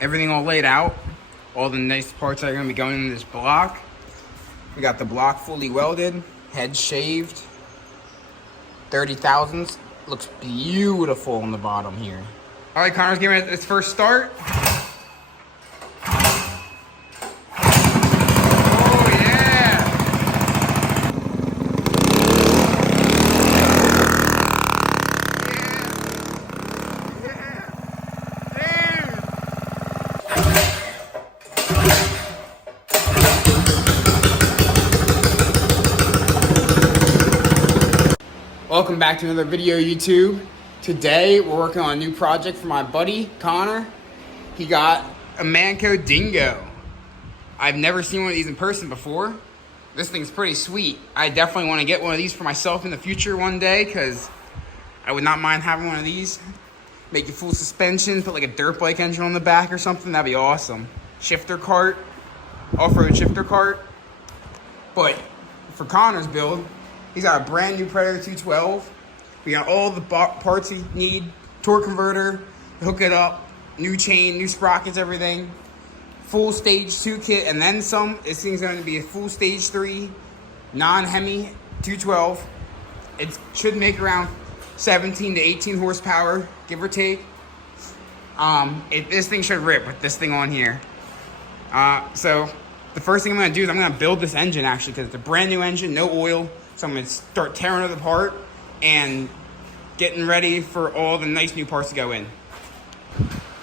everything all laid out. All the nice parts that are gonna be going in this block. We got the block fully welded, head shaved, 30 thousandths. Looks beautiful on the bottom here. All right, Connor's giving it its first start. Welcome back to another video, YouTube. Today we're working on a new project for my buddy Connor. He got a Manco dingo. I've never seen one of these in person before. This thing's pretty sweet. I definitely want to get one of these for myself in the future one day, because I would not mind having one of these. Make it full suspension, put like a dirt bike engine on the back or something. That'd be awesome. Shifter cart, off-road shifter cart. But for Connor's build, he's got a brand new Predator 212. We got all the parts he need. Torque converter, hook it up, new chain, new sprockets, everything. Full stage 2 kit and then some. This thing's going to be a full stage 3, non-Hemi 212. It should make around 17 to 18 horsepower, give or take. This thing should rip with this thing on here. So the first thing I'm going to do is I'm going to build this engine, actually, because it's a brand new engine, no oil. So I'm going to start tearing it apart and getting ready for all the nice new parts to go in.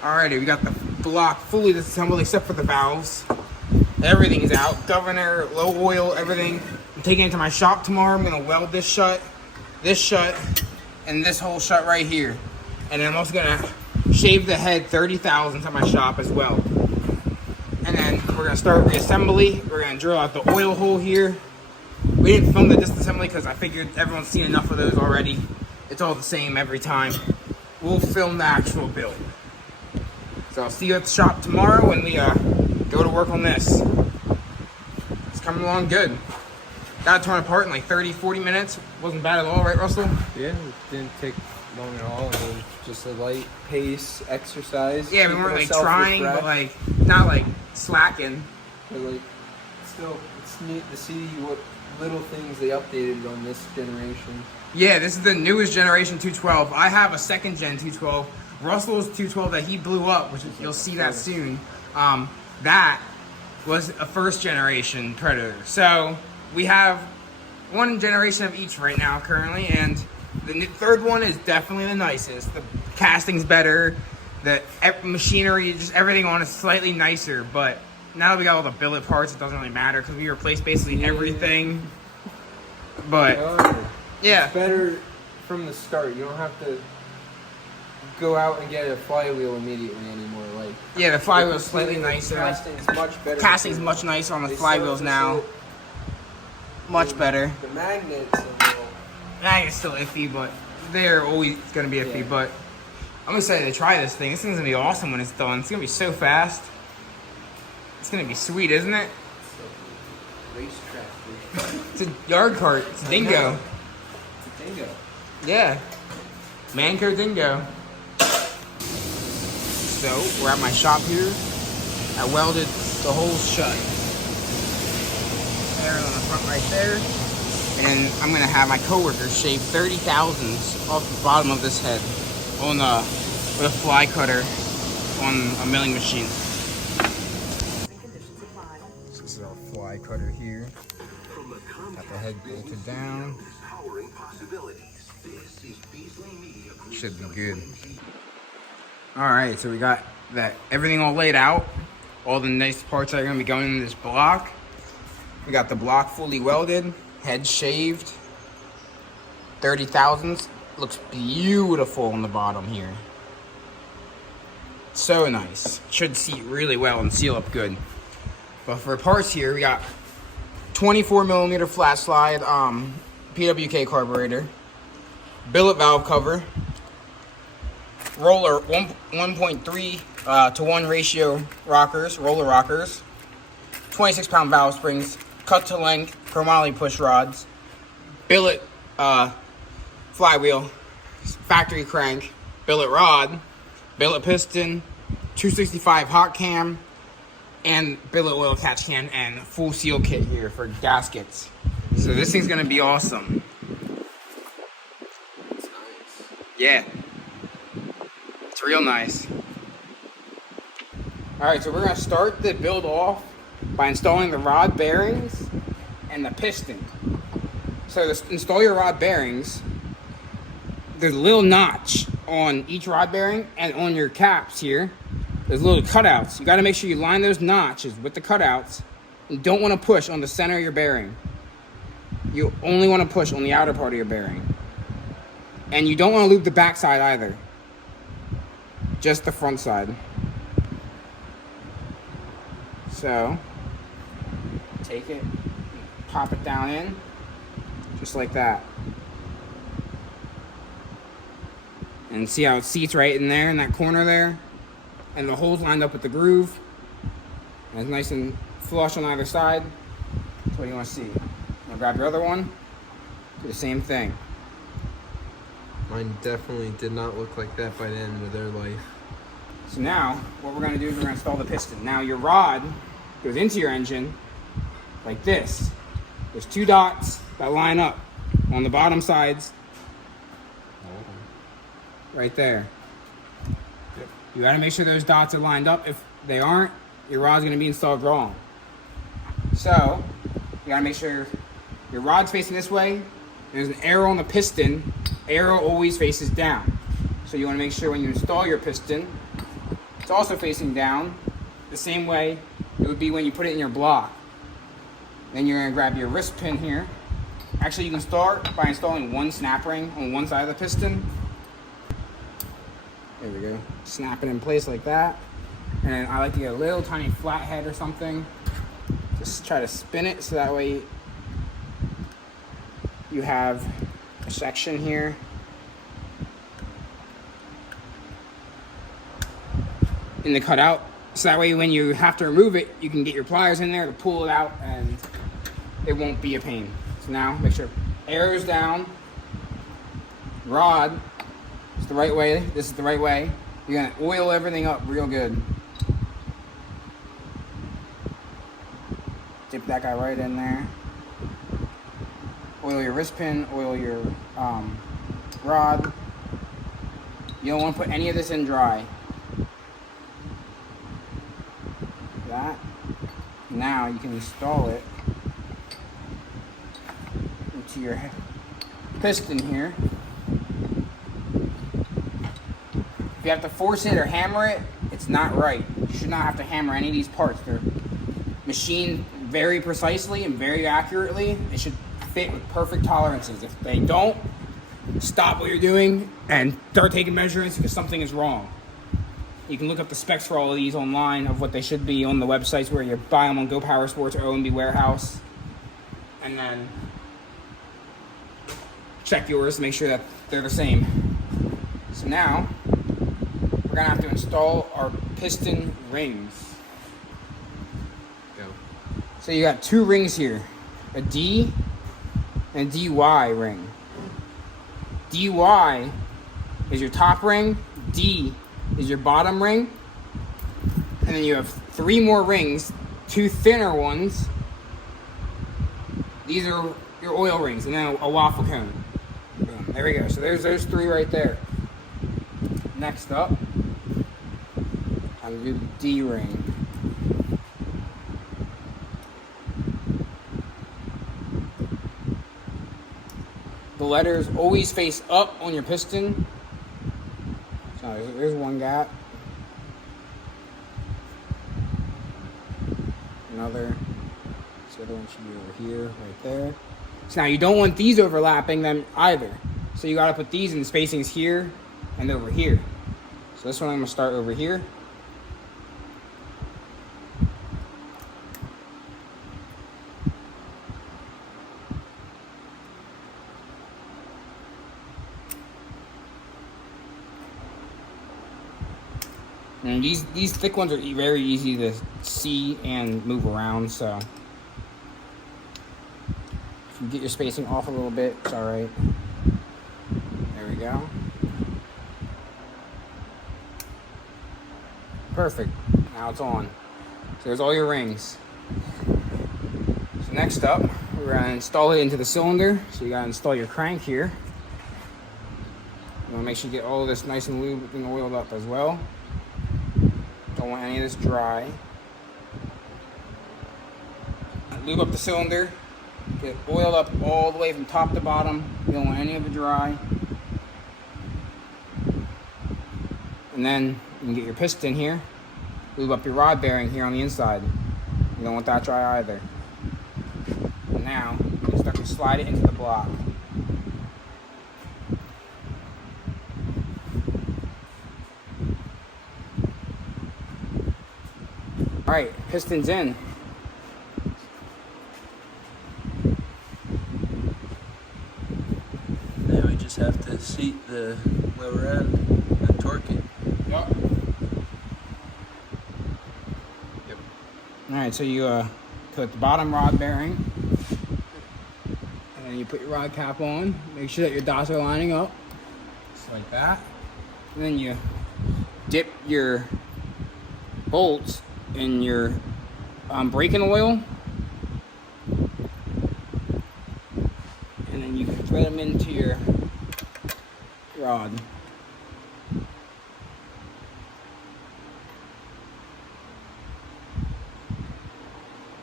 Alrighty, we got the block fully disassembled except for the valves. Everything is out. Governor, low oil, everything. I'm taking it to my shop tomorrow. I'm going to weld this shut, and this whole shut right here. And then I'm also going to shave the head 30 thousandths at my shop as well. And then we're going to start reassembly. We're going to drill out the oil hole here. We didn't film the disassembly because I figured everyone's seen enough of those already. It's all the same every time. We'll film the actual build. So I'll see you at the shop tomorrow when we go to work on this. It's coming along good. Got it torn apart in like 30-40 minutes. Wasn't bad at all, right, Russell? Yeah, it didn't take long at all. It was just a light pace exercise. Yeah, we weren't like trying, but like not like slacking. But like, still, it's neat to see what little things they updated on this generation. Yeah, this is the newest generation 212. I have a second gen 212. Russell's 212 that he blew up, which you'll see that soon. That was a first generation Predator. So we have one generation of each right now currently, and the third one is definitely the nicest. The casting's better, the machinery, just everything on is slightly nicer, but now that we got all the billet parts, it doesn't really matter because we replaced basically everything. But yeah, it's better from the start. You don't have to go out and get a flywheel immediately anymore. Like, yeah, the flywheel's slightly nicer. Casting's much better. Casting's much nicer on the flywheels now. Much better. The magnets are a little... Magnet's still iffy, but they're always gonna be iffy. Yeah. But I'm excited to try this thing. This thing's gonna be awesome when it's done. It's gonna be so fast. It's gonna be sweet, isn't it? Racetrack. It's a yard cart. It's a dingo. It's a dingo. Yeah. Manco dingo. So, we're at my shop here. I welded the hole shut. There on the front right there. And I'm gonna have my coworker shave 30 thousandths off the bottom of this head on with a fly cutter on a milling machine. This is our fly cutter here. Got the head bolted down. Should be good. Alright, so we got that everything all laid out. All the nice parts that are gonna be going in this block. We got the block fully welded, head shaved, 30 thousandths. Looks beautiful on the bottom here. So nice. Should seat really well and seal up good. But for parts here, we got 24mm flat slide PWK carburetor, billet valve cover, roller 1.3 to 1 ratio rockers, roller rockers, 26-pound valve springs, cut to length chromoly push rods, billet flywheel, factory crank, billet rod, billet piston, 265 hot cam, and billet oil catch can, and full seal kit here for gaskets. So this thing's gonna be awesome. It's nice. Yeah, it's real nice. All right, so we're gonna start the build off by installing the rod bearings and the piston. So to install your rod bearings, there's a little notch on each rod bearing, and on your caps here, there's little cutouts. You gotta make sure you line those notches with the cutouts. You don't wanna push on the center of your bearing. You only wanna push on the outer part of your bearing. And you don't wanna loop the back side either. Just the front side. So, take it, pop it down in, just like that. And see how it seats right in there, in that corner there? And the holes lined up with the groove. And it's nice and flush on either side. That's what you want to see. Now grab your other one, do the same thing. Mine definitely did not look like that by the end of their life. So now, what we're gonna do is we're gonna install the piston. Now your rod goes into your engine like this. There's two dots that line up on the bottom sides. Right there. Yep. You gotta make sure those dots are lined up. If they aren't, your rod's gonna be installed wrong. So, you gotta make sure your rod's facing this way. There's an arrow on the piston. Arrow always faces down. So you wanna make sure when you install your piston, it's also facing down the same way it would be when you put it in your block. Then you're gonna grab your wrist pin here. Actually, you can start by installing one snap ring on one side of the piston. There we go. Snap it in place like that. And I like to get a little tiny flathead or something. Just try to spin it so that way you have a section here. In the cutout. So that way when you have to remove it, you can get your pliers in there to pull it out and it won't be a pain. So now make sure arrows down, rod. It's the right way. This is the right way. You're gonna oil everything up real good. Dip that guy right in there. Oil your wrist pin, oil your rod. You don't want to put any of this in dry. That. Now you can install it into your piston here. If you have to force it or hammer it, it's not right. You should not have to hammer any of these parts. They're machined very precisely and very accurately. They should fit with perfect tolerances. If they don't, stop what you're doing and start taking measurements because something is wrong. You can look up the specs for all of these online of what they should be on the websites where you buy them on Go Power Sports or O&B Warehouse. And then check yours to make sure that they're the same. So now, we're gonna have to install our piston rings. Go. So you got two rings here, a D and a DY ring. DY is your top ring, D is your bottom ring, and then you have three more rings, two thinner ones. These are your oil rings, and then a waffle cone. Boom. There we go. So there's those three right there. Next up, I'm gonna do the D ring. The letters always face up on your piston. So there's one gap. Another. This other one should be over here, right there. So now you don't want these overlapping them either. So you gotta put these in the spacings here and over here. So this one I'm gonna start over here. And these thick ones are very easy to see and move around, so if you get your spacing off a little bit, it's all right. There we go. Perfect. Now it's on. So there's all your rings. So next up, we're going to install it into the cylinder. So you got to install your crank here. You want to make sure you get all of this nice and lubed and oiled up as well. Don't want any of this dry. Lube up the cylinder. Get it oiled up all the way from top to bottom. You don't want any of it dry. And then you can get your piston here. Lube up your rod bearing here on the inside. You don't want that dry either. And now, you start to slide it into the block. Alright, piston's in. Now we just have to seat the lower end and torque it. Yep. Alright, so you put the bottom rod bearing, and then you put your rod cap on. Make sure that your dots are lining up, just like that. And then you dip your bolts in your braking oil, and then you thread them into your rod.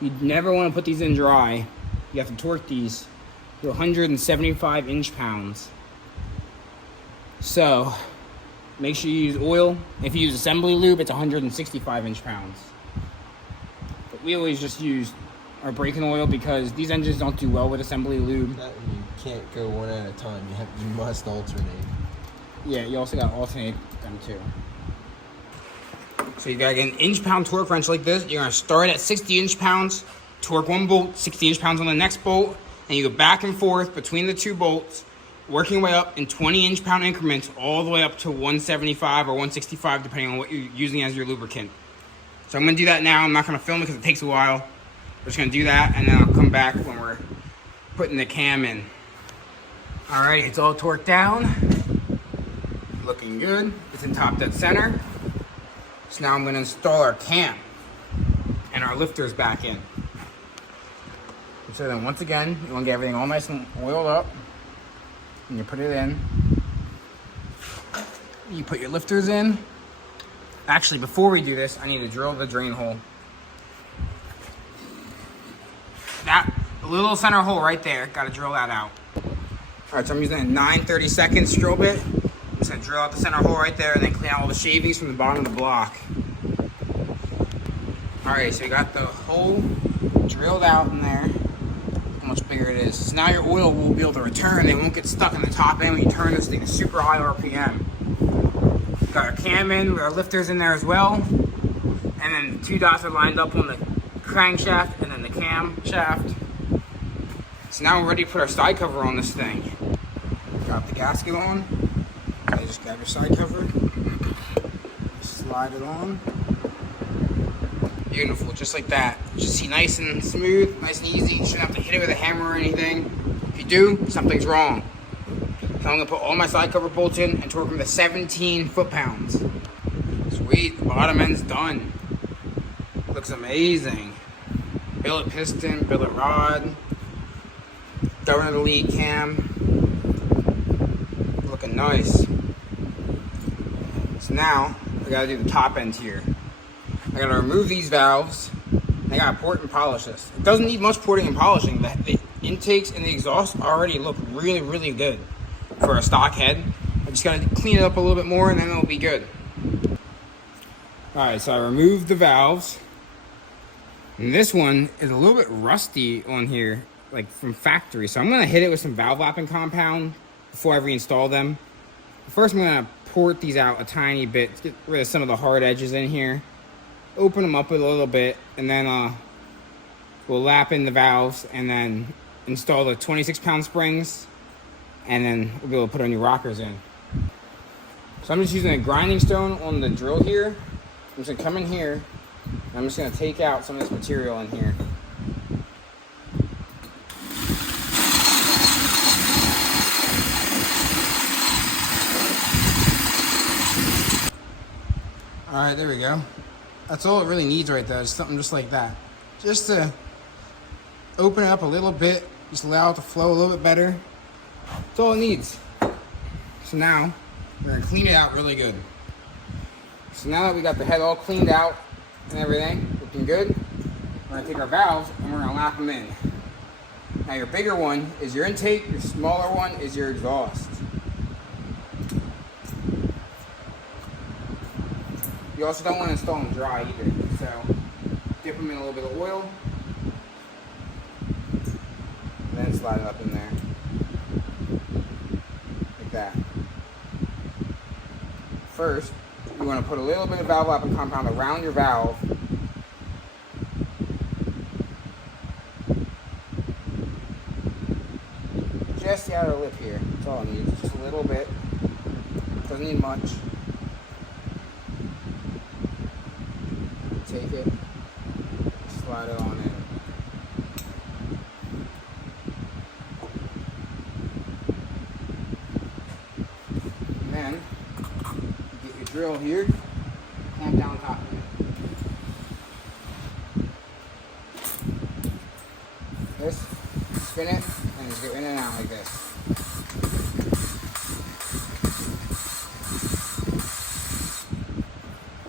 You never want to put these in dry. You have to torque these to 175 inch-pounds. So make sure you use oil. If you use assembly lube, it's 165 inch-pounds. But we always just use our braking oil because these engines don't do well with assembly lube. That you can't go one at a time. You must alternate. Yeah, you also gotta alternate them too. So you gotta get an inch-pound torque wrench like this. You're gonna start at 60 inch-pounds, torque one bolt, 60 inch-pounds on the next bolt, and you go back and forth between the two bolts, working your way up in 20 inch-pound increments all the way up to 175 or 165, depending on what you're using as your lubricant. So I'm gonna do that now. I'm not gonna film it because it takes a while. We're just gonna do that, and then I'll come back when we're putting the cam in. All right, it's all torqued down. Looking good. It's in top dead center. So now I'm gonna install our cam and our lifters back in. So then once again, you wanna get everything all nice and oiled up. And you put it in. You put your lifters in. Actually, before we do this, I need to drill the drain hole. That little center hole right there, gotta drill that out. All right, so I'm using a 9/32 drill bit. I'm just gonna drill out the center hole right there and then clean out all the shavings from the bottom of the block. All right, so you got the hole drilled out in there. How much bigger it is. So now your oil will be able to return. It won't get stuck in the top end when you turn this thing to super high RPM. Got our cam in, our lifters in there as well. And then the two dots are lined up on the crankshaft and then the camshaft. So now we're ready to put our side cover on this thing. Drop the gasket on. Okay, just grab your side cover. Slide it on. Beautiful, just like that. You should see nice and smooth, nice and easy. You shouldn't have to hit it with a hammer or anything. If you do, something's wrong. So I'm gonna put all my side cover bolts in and torque them to 17 foot-pounds. Sweet, the bottom end's done. Looks amazing. Billet piston, billet rod. Throwing in the lead cam. Looking nice. So now, I gotta do the top end here. I gotta remove these valves. I gotta port and polish this. It doesn't need much porting and polishing. The intakes and the exhaust already look really, really good for a stock head. I just gotta clean it up a little bit more and then it'll be good. All right, so I removed the valves. And this one is a little bit rusty on here, like from factory. So I'm gonna hit it with some valve lapping compound before I reinstall them. First, I'm gonna port these out a tiny bit to get rid of some of the hard edges in here. Open them up a little bit, and then we'll lap in the valves and then install the 26-pound springs, and then we'll be able to put our new rockers in. So I'm just using a grinding stone on the drill here. I'm just gonna come in here, and I'm just gonna take out some of this material in here. All right, there we go. That's all it really needs right there, just something just like that. Just to open it up a little bit, just allow it to flow a little bit better. That's all it needs. So now, we're gonna clean it out really good. So now that we got the head all cleaned out and everything, looking good, we're gonna take our valves and we're gonna lap them in. Now your bigger one is your intake, your smaller one is your exhaust. You also don't want to install them dry either, so dip them in a little bit of oil, and then slide it up in there, like that. First, you want to put a little bit of valve lapping compound around your valve. Just the outer lip here, that's all it needs, just a little bit, doesn't need much. Take it, slide it on in. And then, get your drill here, clamp down top of it. This, spin it, and just go in and out like this.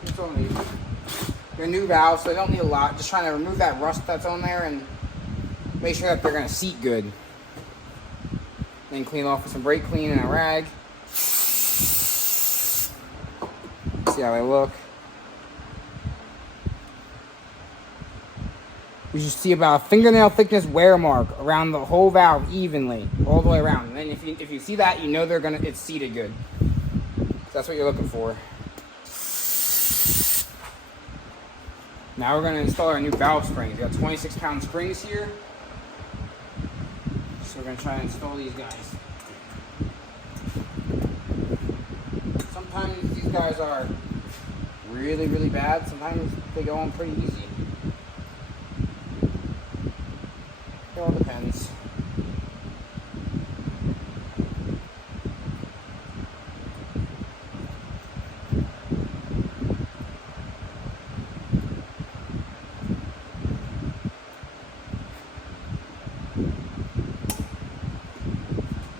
That's all it needs. They're new valves, so they don't need a lot. Just trying to remove that rust that's on there and make sure that they're going to seat good. Then clean off with some brake clean and a rag. See how they look. You should see about a fingernail thickness wear mark around the whole valve evenly, all the way around. And then if you see that, you know it's seated good. So that's what you're looking for. Now we're going to install our new valve springs. We got 26-pound springs here. So we're going to try and install these guys. Sometimes these guys are really, really bad. Sometimes they go on pretty easy. It all depends.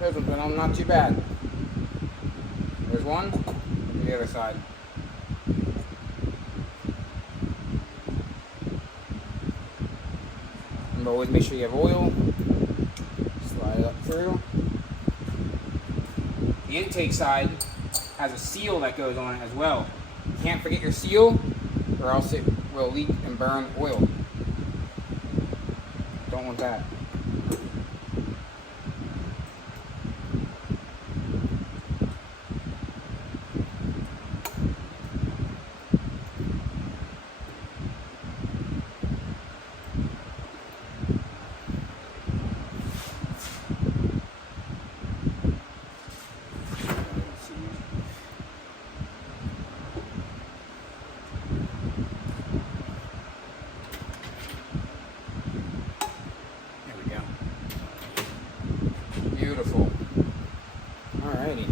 There's one, but not too bad. There's one, and the other side. And always make sure you have oil. Slide it up through. The intake side has a seal that goes on it as well. You can't forget your seal, or else it will leak and burn oil. Don't want that. Beautiful. Alrighty.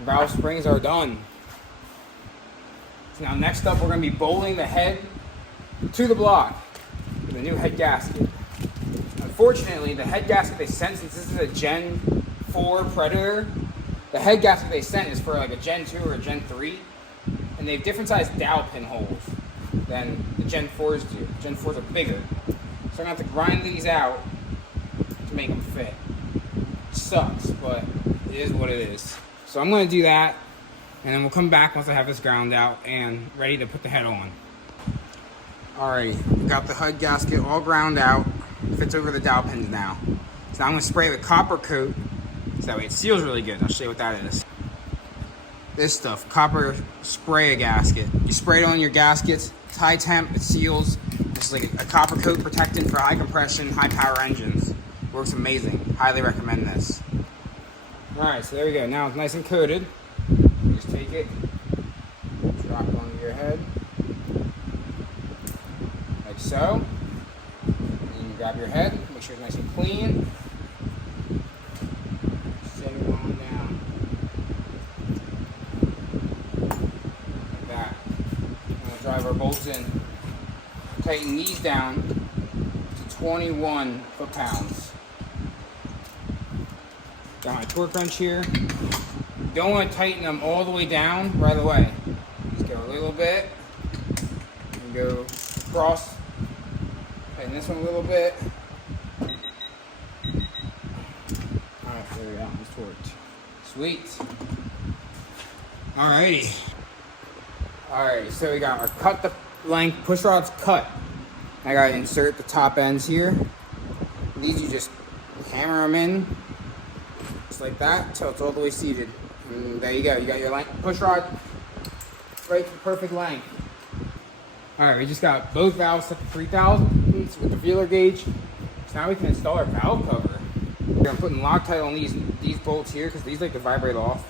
Valve springs are done. So now next up we're going to be bolting the head to the block with a new head gasket. Unfortunately, the head gasket they sent, since this is a Gen 4 Predator, the head gasket they sent is for like a Gen 2 or a Gen 3, and they have different sized dowel pin holes than the Gen 4s do. Gen 4s are bigger. So I'm going to have to grind these out to make them fit. It sucks, but it is what it is. So I'm going to do that, and then we'll come back once I have this ground out and ready to put the head on. Alright, we got the head gasket all ground out. It fits over the dowel pins now. So now I'm going to spray it with copper coat, so that way it seals really good. I'll show you what that is. This stuff, copper spray gasket. You spray it on your gaskets, it's high temp, it seals. It's like a copper coat protectant for high compression, high power engines. Works amazing. Highly recommend this. Alright, so there we go. Now it's nice and coated. You just take it, drop it onto your head, like so. And you grab your head, make sure it's nice and clean. Set it on down. drive our bolts in. Tighten these down to 21 foot-pounds. Got my torque wrench here. Don't want to tighten them all the way down right away. Just go a little bit. And go across. Tighten this one a little bit. Alright, there we go. It's torqued. Sweet. Alrighty. Alrighty, so we got our cut the length push rods cut. I gotta insert the top ends here. These you just hammer them in, just like that, until it's all the way seated. And there you go, you got your length push rod right to the perfect length. Alright, we just got both valves set to 3,000 with the feeler gauge. So now we can install our valve cover. I'm putting Loctite on these bolts here because these like to vibrate off.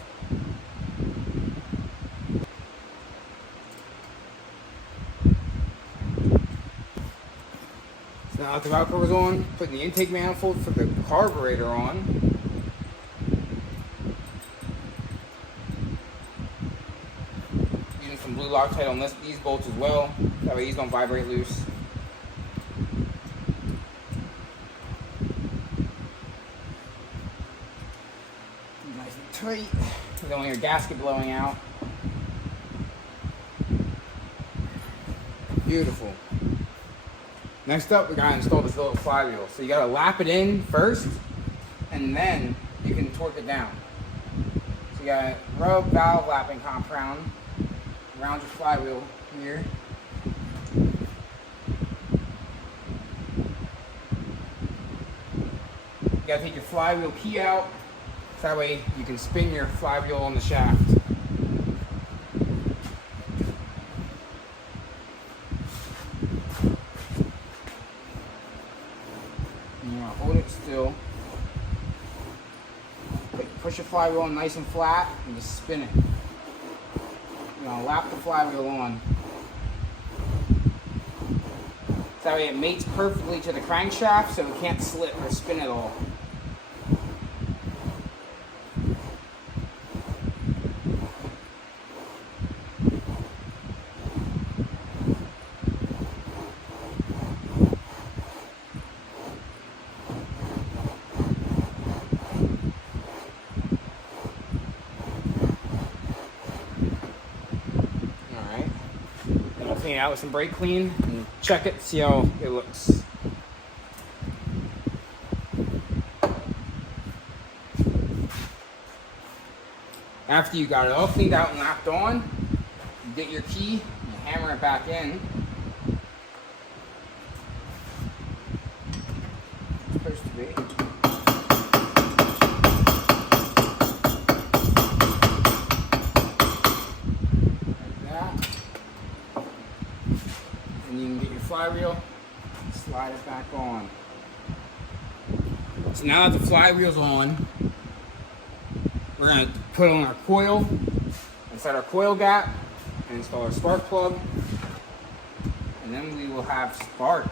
So now that the valve cover's on, putting the intake manifold for the carburetor on. Using some blue Loctite on these bolts as well. That way these don't vibrate loose. Nice and tight. You don't want your gasket blowing out. Beautiful. Next up, we gotta install this little flywheel. So you gotta lap it in first, and then you can torque it down. So you gotta rub valve lapping compound around your flywheel here. You gotta take your flywheel key out, so that way you can spin your flywheel on the shaft. Hold it still. Push your flywheel nice and flat and just spin it. You're gonna lap the flywheel on. So that way it mates perfectly to the crankshaft so it can't slip or spin at all. Clean it out with some brake clean and check it, see how it looks. After you got it all cleaned out and lapped on, you get your key, you hammer it back in. It's supposed to be. And you can get your flywheel, slide it back on. So now that the flywheel's on, we're going to put on our coil, inside our coil gap, and install our spark plug, and then we will have spark.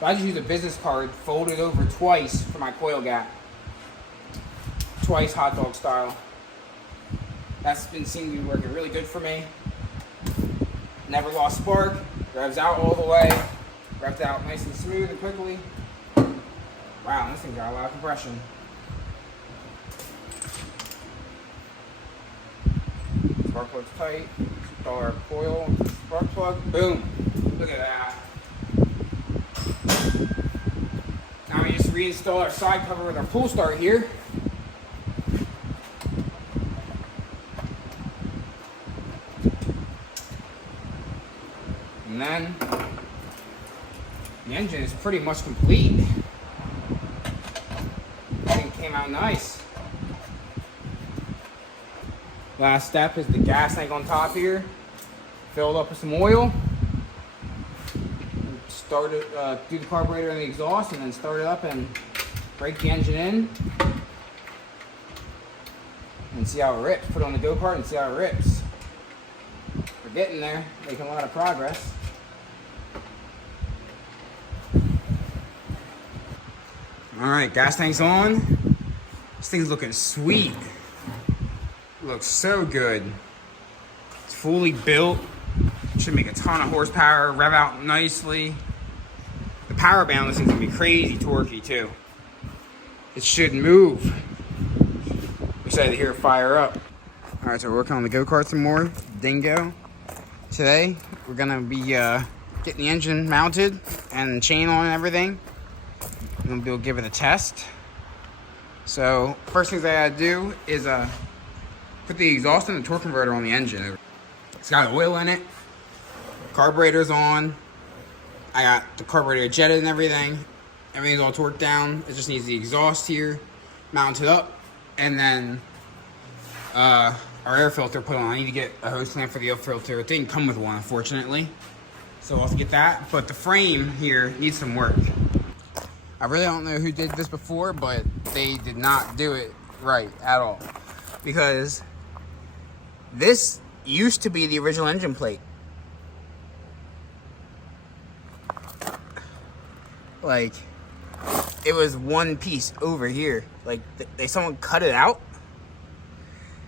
So I just use a business card folded over twice for my coil gap. Twice hot dog style. That's been seen to be working really good for me. Never lost spark, revs out all the way, revs out nice and smooth and quickly. Wow, this thing got a lot of compression. Spark plug's tight, install our coil, spark plug, boom, look at that. Now we just reinstall our side cover with our pull start here. And then the engine is pretty much complete. Everything came out nice. Last step is the gas tank on top here. Fill it up with some oil. Start it, do the carburetor and the exhaust, and then start it up and break the engine in. And see how it rips. Put it on the go-kart and see how it rips. We're getting there, making a lot of progress. Alright, gas tank's on. This thing's looking sweet. Looks so good. It's fully built. Should make a ton of horsepower, rev out nicely. The power band on this thing's gonna be crazy torquey too. It should move. I'm excited to hear it fire up. All right, so we're working on the go-kart some more. Dingo. Today, we're gonna be getting the engine mounted and the chain on and everything. I'm gonna be able to give it a test. So, first things I gotta do is put the exhaust and the torque converter on the engine. It's got oil in it, carburetor's on. I got the carburetor jetted and everything. Everything's all torqued down. It just needs the exhaust here mounted up, and then our air filter put on. I need to get a hose clamp for the air filter. It didn't come with one, unfortunately, so I'll have to get that. But the frame here needs some work. I really don't know who did this before, but they did not do it right at all, because this used to be the original engine plate. Like, it was one piece over here. Like, someone cut it out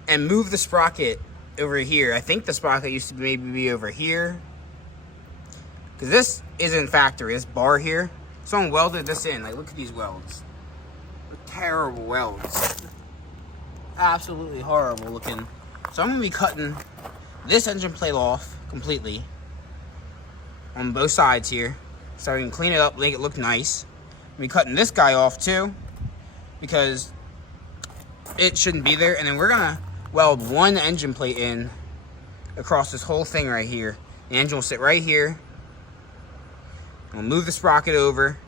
and moved the sprocket over here. I think the sprocket used to maybe be over here, because this isn't factory. This bar here, someone welded this in. Like, look at these welds. They're terrible welds. Absolutely horrible looking. So I'm gonna be cutting this engine plate off completely on both sides here, so I can clean it up, make it look nice. I'm gonna be cutting this guy off too, because it shouldn't be there. And then we're gonna weld one engine plate in across this whole thing right here. The engine will sit right here. We'll move the sprocket over.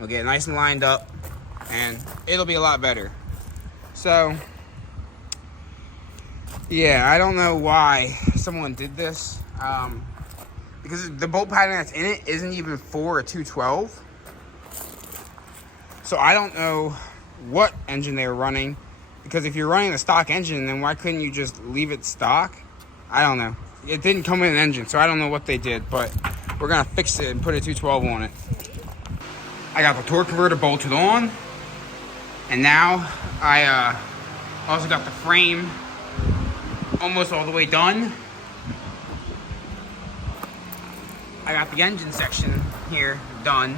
We'll get it nice and lined up, and it'll be a lot better. So, yeah, I don't know why someone did this, because the bolt pattern that's in it isn't even for a 212. So I don't know what engine they were running, because if you're running the stock engine, then why couldn't you just leave it stock? I don't know. It didn't come with an engine, so I don't know what they did, but we're gonna fix it and put a 212 on it. I got the torque converter bolted on, and now I also got the frame almost all the way done. I got the engine section here done,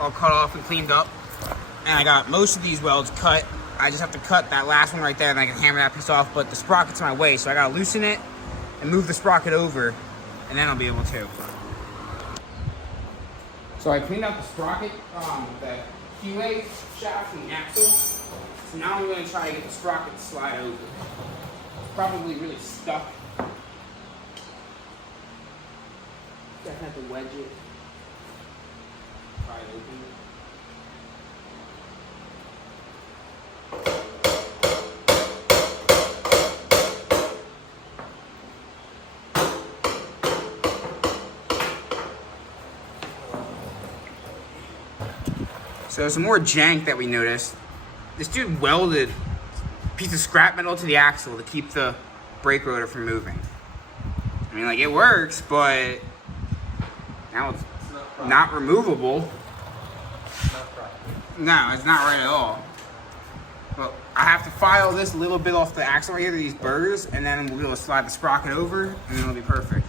all cut off and cleaned up, and I got most of these welds cut. I just have to cut that last one right there, and I can hammer that piece off, but the sprocket's in my way, so I gotta loosen it and move the sprocket over, and then I'll be able to. So I cleaned out the sprocket, the keyway shaft and the axle. So now I'm gonna try to get the sprocket to slide over. It's probably really stuck. Definitely have to wedge it. Try to open it. So some more jank that we noticed. This dude welded a piece of scrap metal to the axle to keep the brake rotor from moving. I mean, like, it works, but now it's not removable. No, it's not right at all. But I have to file this little bit off the axle right here, these burrs, and then we'll be able to slide the sprocket over, and then it'll be perfect.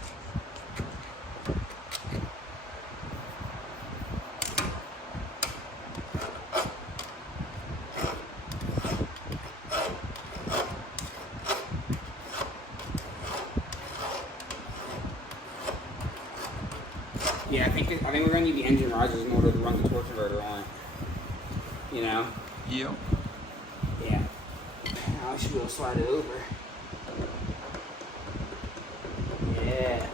Yeah, I think we're gonna need the engine risers in order to run the torque converter on it. You know? Yep. Yeah. Now I should be able to slide it over. Yeah.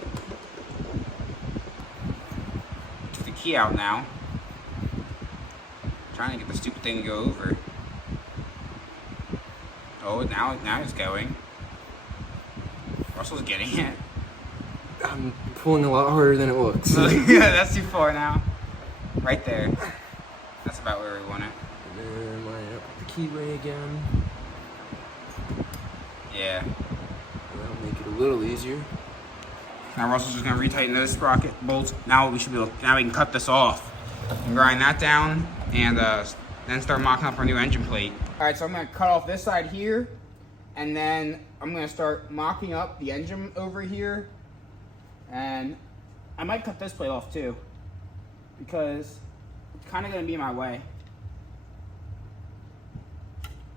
Took the key out now. Trying to get the stupid thing to go over. Oh, now it's going. Russell's getting it. I'm pulling a lot harder than it looks. Yeah, that's too far now. Right there. That's about where we want it. And then line up the keyway again. Yeah. That'll make it a little easier. Now Russell's just gonna retighten those sprocket bolts. Now we can cut this off and grind that down, and then start mocking up our new engine plate. All right, so I'm gonna cut off this side here And then I'm gonna start mocking up the engine over here. And I might cut this plate off too, because it's kind of gonna be in my way.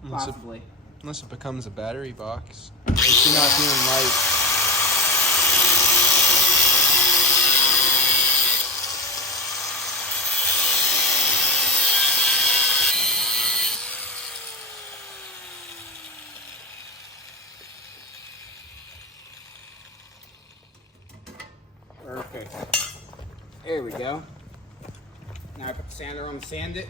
Possibly. Unless it becomes a battery box. If you're not doing light. Perfect. There we go. Now I put the sander on to sand it.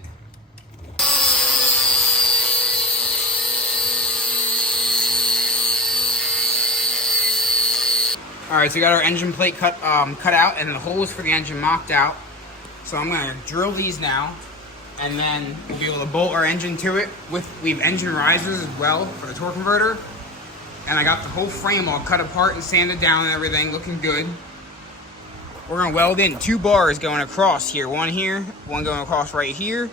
All right, so we got our engine plate cut out and the holes for the engine mocked out. So I'm gonna drill these now, and then we'll be able to bolt our engine to it. We have engine risers as well for the torque converter. And I got the whole frame all cut apart and sanded down and everything, looking good. We're gonna weld in 2 bars going across here, one going across right here,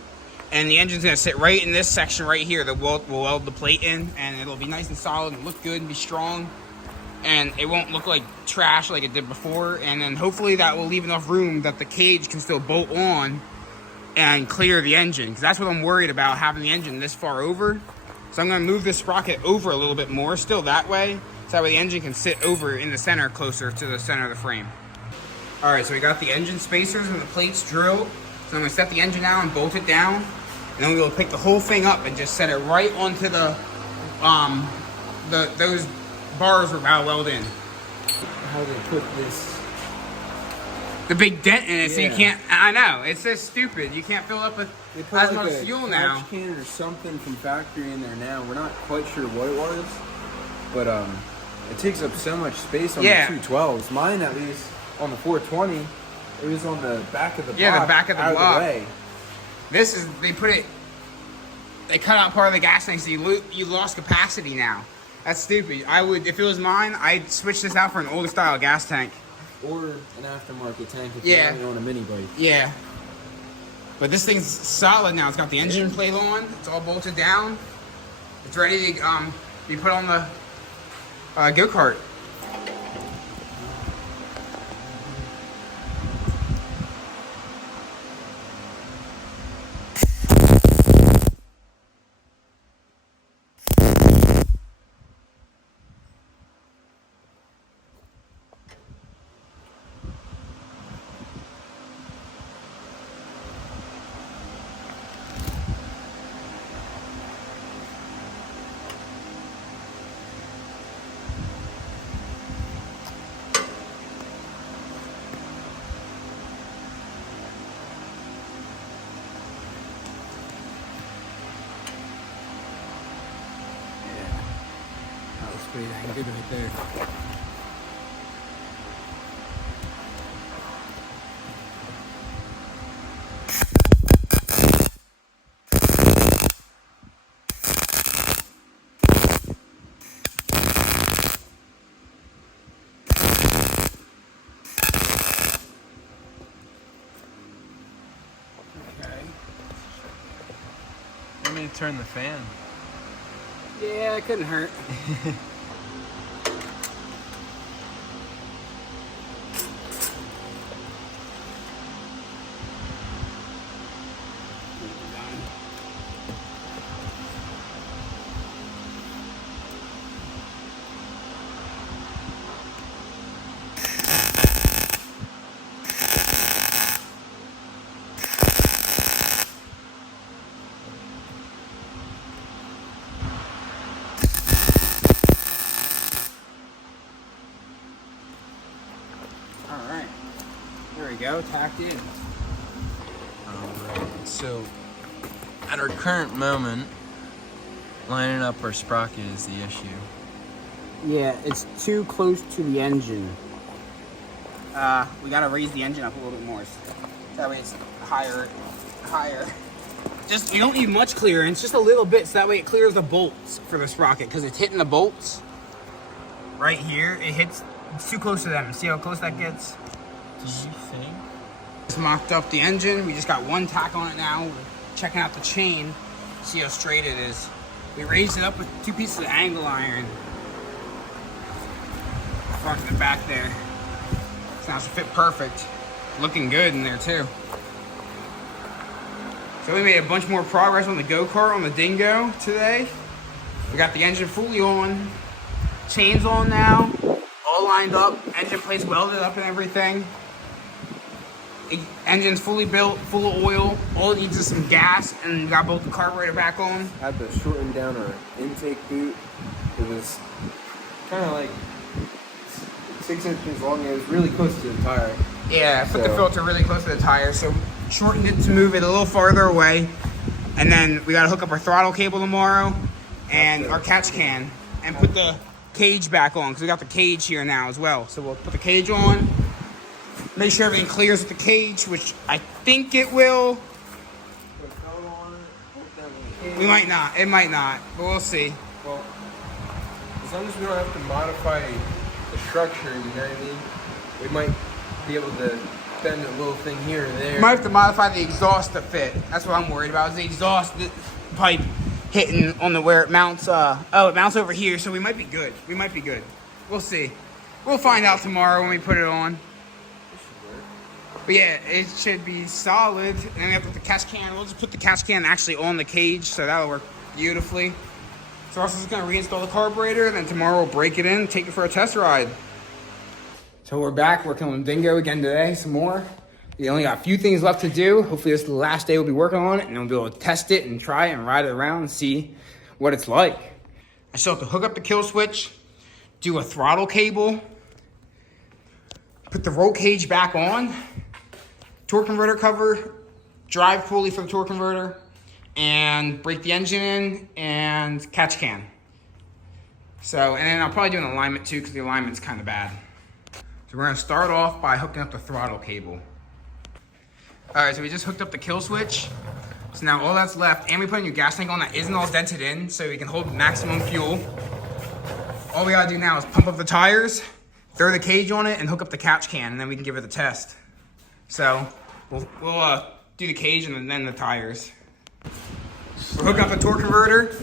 and the engine's gonna sit right in this section right here that we'll weld the plate in, and it'll be nice and solid and look good and be strong, and it won't look like trash like it did before. And then hopefully that will leave enough room that the cage can still bolt on and clear the engine, because that's what I'm worried about, having the engine this far over. So I'm gonna move this sprocket over a little bit more, still that way, so that way the engine can sit over in the center, closer to the center of the frame. All right, so we got the engine spacers and the plates drilled. So I'm gonna set the engine down and bolt it down, and then we'll pick the whole thing up and just set it right onto the those bars we're about to weld in. How they put this? The big dent in it, so you can't. I know, it's so stupid. You can't fill up with as much fuel now. Can or something from factory in there now. We're not quite sure what it was, but it takes up so much space on the 212s. Mine, at least, on the 420, it was on the back of the block. Yeah, the back of the block. Of the way. This is, they cut out part of the gas tank, so you lost capacity now. That's stupid. I would, if it was mine, I'd switch this out for an older style gas tank. Or an aftermarket tank if you're only on a mini bike. Yeah. But this thing's solid now. It's got the engine plate on. It's all bolted down. It's ready to be put on the go-kart. Pretty dang good right there. Okay. Want me to turn the fan? Yeah, it couldn't hurt. There we go, tacked in. Alright, so at our current moment, lining up our sprocket is the issue. Yeah, it's too close to the engine. We gotta raise the engine up a little bit more. So that way it's higher. You don't need much clearance, just a little bit, so that way it clears the bolts for the sprocket, because it's hitting the bolts right here. It's too close to them. See how close that gets? Do you think? Just mocked up the engine. We just got one tack on it now. We're checking out the chain, see how straight it is. We raised it up with 2 pieces of angle iron. Front and the back there. So now it should fit perfect. Looking good in there too. So we made a bunch more progress on the go-kart, on the dingo today. We got the engine fully on. Chains on now. All lined up. Engine plates welded up and everything. Engine's fully built, full of oil. All it needs is some gas, and we got both the carburetor back on. Had to shorten down our intake boot. It was kind of like 6 inches long. It was really close to the tire. Yeah, put the filter really close to the tire, so shortened it to move it a little farther away. And then we got to hook up our throttle cable tomorrow and our catch can, and put the cage back on, because we got the cage here now as well. So we'll put the cage on. Make sure everything clears with the cage, which I think it will. We might not. It might not, but we'll see. Well, as long as we don't have to modify the structure, you know what I mean? We might be able to bend a little thing here and there. We might have to modify the exhaust to fit. That's what I'm worried about, is the exhaust pipe hitting on the where it mounts. It mounts over here, so we might be good. We might be good. We'll see. We'll find out tomorrow when we put it on. But yeah, it should be solid. And then we have to put the catch can. We'll just put the catch can actually on the cage, so that'll work beautifully. So Ross is gonna reinstall the carburetor, and then tomorrow we'll break it in, take it for a test ride. So we're back working on Dingo again today, some more. We only got a few things left to do. Hopefully this is the last day we'll be working on it, and then we'll be able to test it and try it and ride it around and see what it's like. I still have to hook up the kill switch, do a throttle cable, put the roll cage back on, torque converter cover, drive pulley for the torque converter, and break the engine in, and catch can. So, and then I'll probably do an alignment too, because the alignment's kind of bad. So we're gonna start off by hooking up the throttle cable. All right, so we just hooked up the kill switch. So now all that's left, and we put a new gas tank on that isn't all dented in, so we can hold maximum fuel. All we gotta do now is pump up the tires, throw the cage on it, and hook up the catch can, and then we can give it a test. So we'll do the cage and then the tires. We're hooking up the torque converter.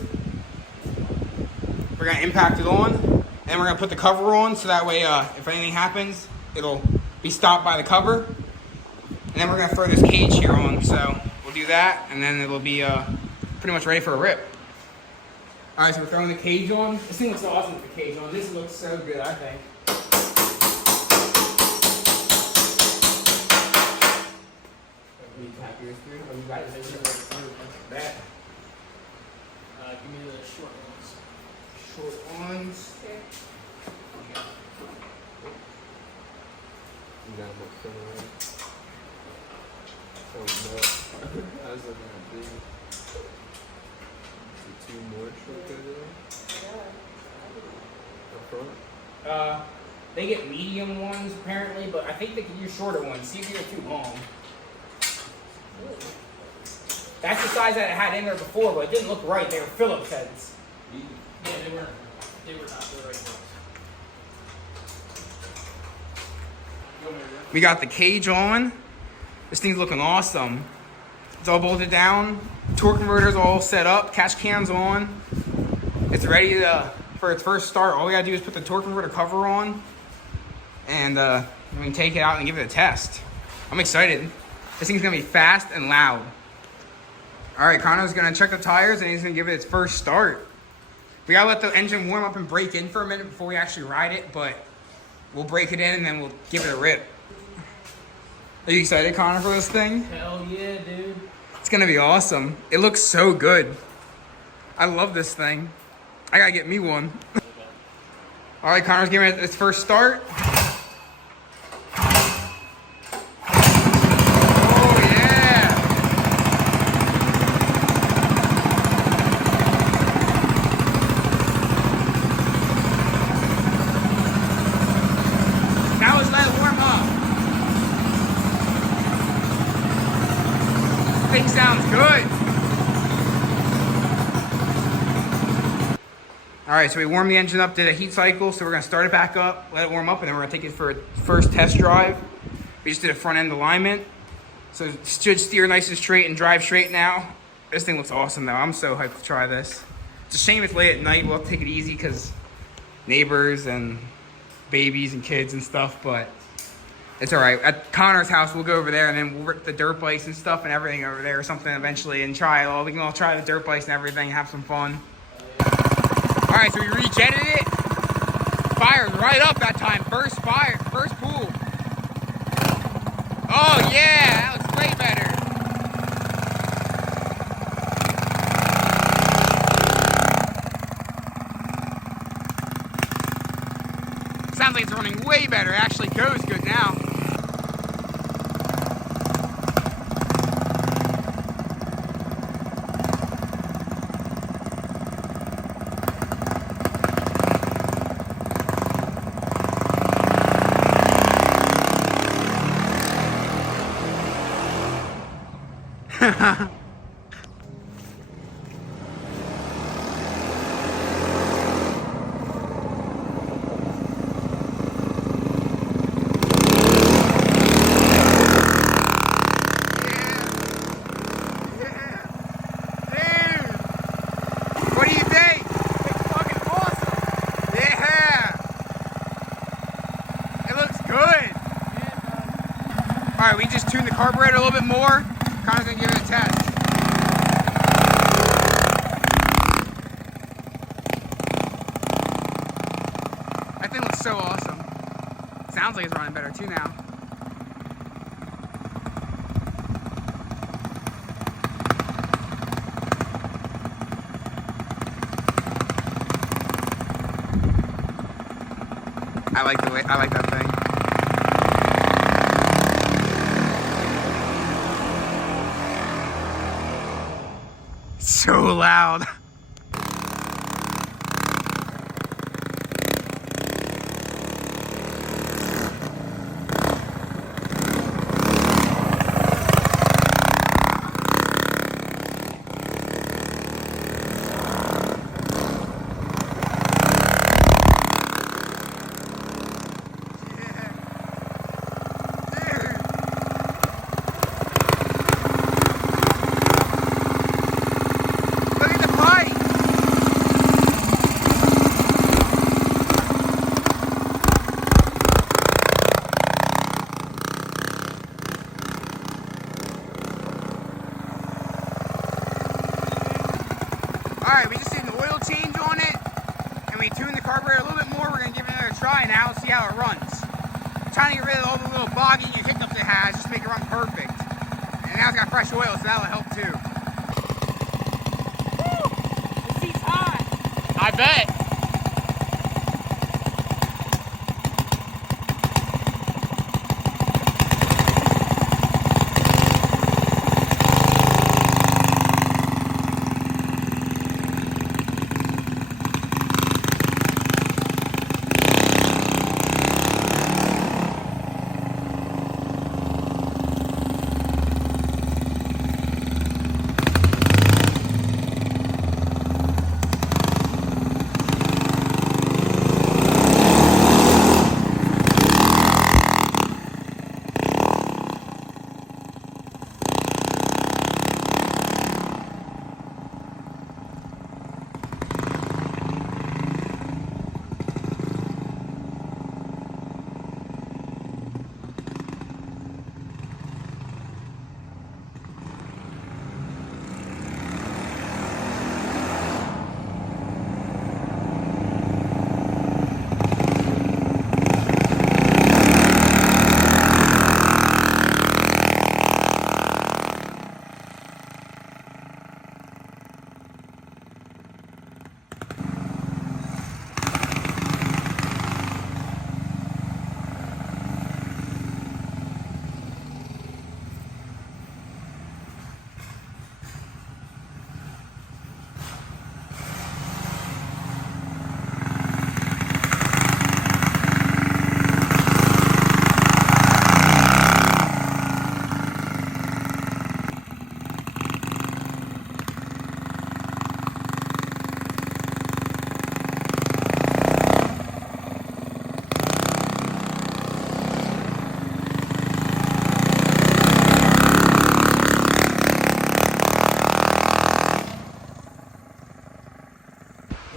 We're gonna impact it on, and we're gonna put the cover on, so that way if anything happens, it'll be stopped by the cover. And then we're gonna throw this cage here on, so we'll do that, and then it'll be pretty much ready for a rip. All right, so we're throwing the cage on. This thing looks awesome with the cage on. This looks so good, I think. Give me the short ones. Short ones. Okay. You got them up front already? Oh no. I was looking at these. The 2 more short guys there? Up front? They get medium ones apparently, but I think they can use shorter ones. See if they're too long. That's the size that it had in there before, but it didn't look right. They were Phillips heads. Yeah, they were not the right ones. We got the cage on. This thing's looking awesome. It's all bolted down. Torque converter's all set up. Catch can's on. It's ready for its first start. All we gotta do is put the torque converter cover on, and we can take it out and give it a test. I'm excited. This thing's gonna be fast and loud. All right, Connor's gonna check the tires, and he's gonna give it its first start. We gotta let the engine warm up and break in for a minute before we actually ride it, but we'll break it in and then we'll give it a rip. Are you excited, Connor, for this thing? Hell yeah, dude. It's gonna be awesome. It looks so good. I love this thing. I gotta get me one. All right, Connor's giving it its first start. Thing sounds good. All right, so we warmed the engine up, did a heat cycle, so we're gonna start it back up, let it warm up, and then we're gonna take it for a first test drive. We just did a front end alignment, so it should steer nice and straight and drive straight now. This thing looks awesome though. I'm so hyped to try this. It's a shame it's late at night. We'll have to take it easy because neighbors and babies and kids and stuff, but it's all right. At Connor's house, we'll go over there and then we'll rip the dirt bikes and stuff and everything over there or something eventually and try it all. We can all try the dirt bikes and everything, have some fun. All right, so we regenerated it. Fired right up that time. First fire, first pool. Oh yeah, that looks way better. Sounds like it's running way better. It actually goes good now. All right, we just tuned the carburetor a little bit more. Connor's gonna give it a test. That thing looks so awesome. Sounds like it's running better too now. I like that thing. So loud. Alright, we just did an oil change on it, and we tuned the carburetor a little bit more. We're going to give it another try now and see how it runs. I'm trying to get rid of all the little bogging and hiccups it has, just to make it run perfect. And now it's got fresh oil, so that'll help too. Woo! The seat's hot. I bet.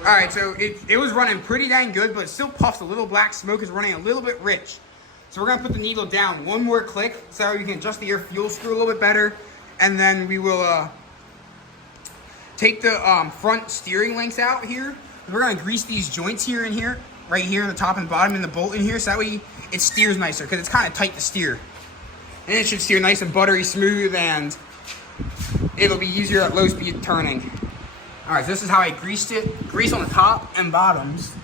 Alright, so it was running pretty dang good, but it still puffs a little black smoke. Is running a little bit rich. So we're going to put the needle down one more click so you can adjust the air fuel screw a little bit better. And then we will take the front steering links out here. We're going to grease these joints here and here, right here in the top and bottom and the bolt in here, so that way it steers nicer, because it's kind of tight to steer. And it should steer nice and buttery smooth, and it'll be easier at low speed turning. Alright, so this is how I greased it. Grease on the top and bottoms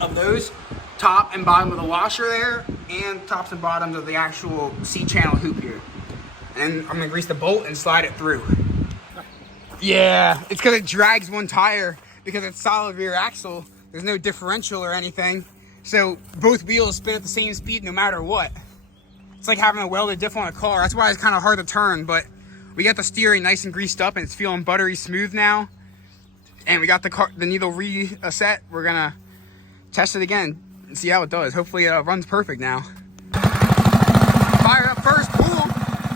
of those. Top and bottom of the washer there, and tops and bottoms of the actual C-channel hoop here. And I'm gonna grease the bolt and slide it through. Yeah, it's because it drags one tire because it's solid rear axle. There's no differential or anything. So both wheels spin at the same speed no matter what. It's like having a welded diff on a car. That's why it's kind of hard to turn, but we got the steering nice and greased up and it's feeling buttery smooth now. And we got the needle reset. We're gonna test it again and see how it does. Hopefully it runs perfect now. Fire up first, cool.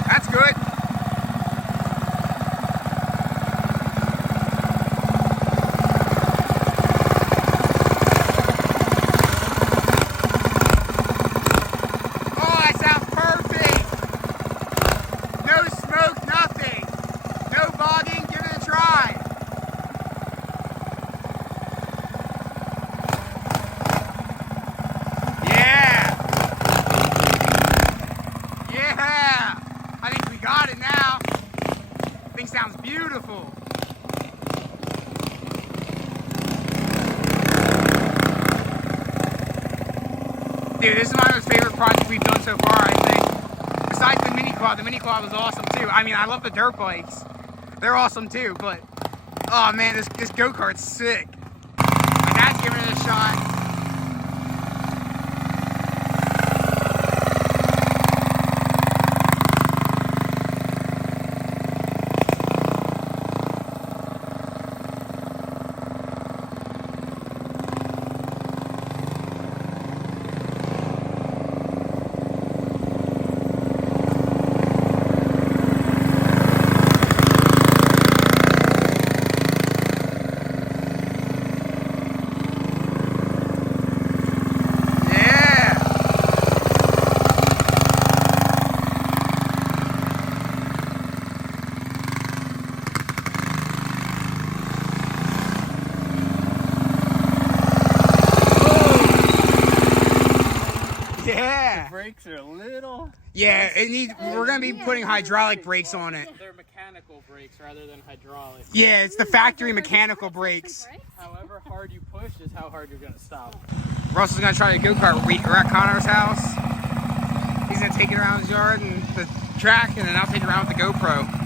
That's good. Oh, that sounds perfect. No smoke, nothing. No bogging, give it a try. Got it now. Thing sounds beautiful. Dude, this is my most favorite project we've done so far, I think. Besides the mini quad was awesome too. I mean, I love the dirt bikes. They're awesome too, but oh man, this go-kart's sick. My dad's giving it a shot. Yeah. The brakes are a little. Yeah, it needs. We're gonna be putting hydraulic brakes on it. They're mechanical brakes rather than hydraulic. Yeah, it's the factory mechanical brakes. However hard you push is how hard you're gonna stop. Russell's gonna try a go-kart. We're at Connor's house. He's gonna take it around his yard and the track, and then I'll take it around with the GoPro.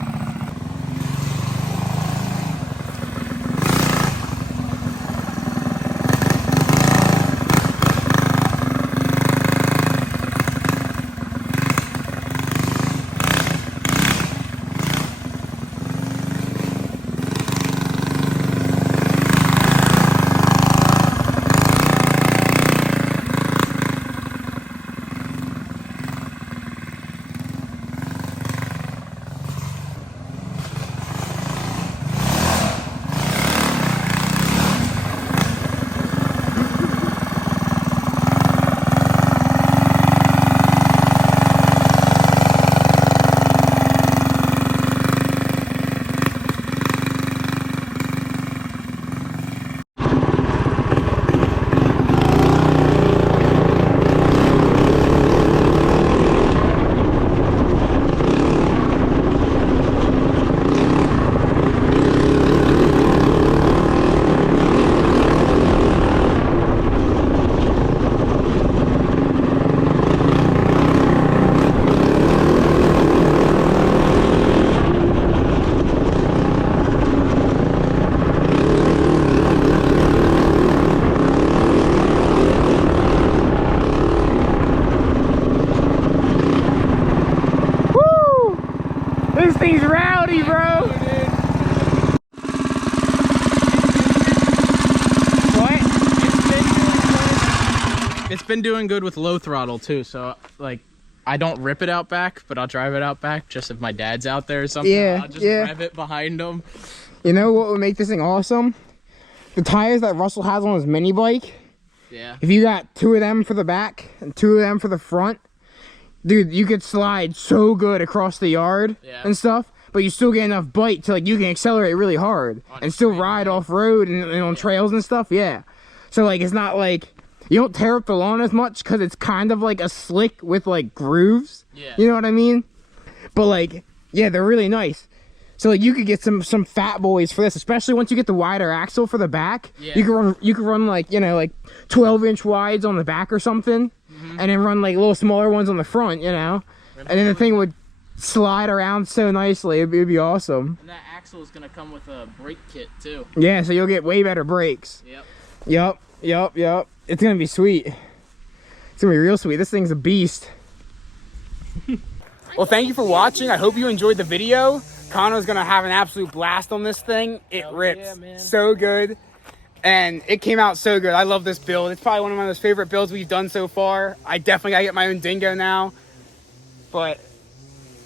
This thing's rowdy, bro. What? It's been doing good with low throttle too, so like I don't rip it out back, but I'll drive it out back just if my dad's out there or something. Yeah, I'll just yeah. rev it behind him. You know what would make this thing awesome? the tires that Russell has on his mini bike, Yeah. if you got 2 of them for the back and 2 of them for the front, dude, you could slide so good across the yard and stuff, but you still get enough bite to, like, you can accelerate really hard and still ride off-road and on trails and stuff, So, like, it's not like, you don't tear up the lawn as much because it's kind of like a slick with, like, grooves. You know what I mean? But, like, yeah, they're really nice. So, like, you could get some fat boys for this, especially once you get the wider axle for the back. You could run like, you know, like 12-inch wides on the back or something, and then run like little smaller ones on the front, you know. And then the thing would slide around so nicely. It'd be awesome. And that axle is gonna come with a brake kit too. Yeah, so you'll get way better brakes. Yep. It's gonna be sweet. It's gonna be real sweet. This thing's a beast. Well, thank you for watching. I hope you enjoyed the video. Connor's gonna have an absolute blast on this thing. It rips so good, and it came out so good. I love this build. It's probably one of my most favorite builds we've done so far. I definitely gotta get my own dingo now, but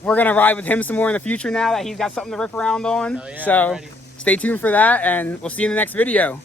we're gonna ride with him some more in the future now that he's got something to rip around on. So stay tuned for that, and we'll see you in the next video.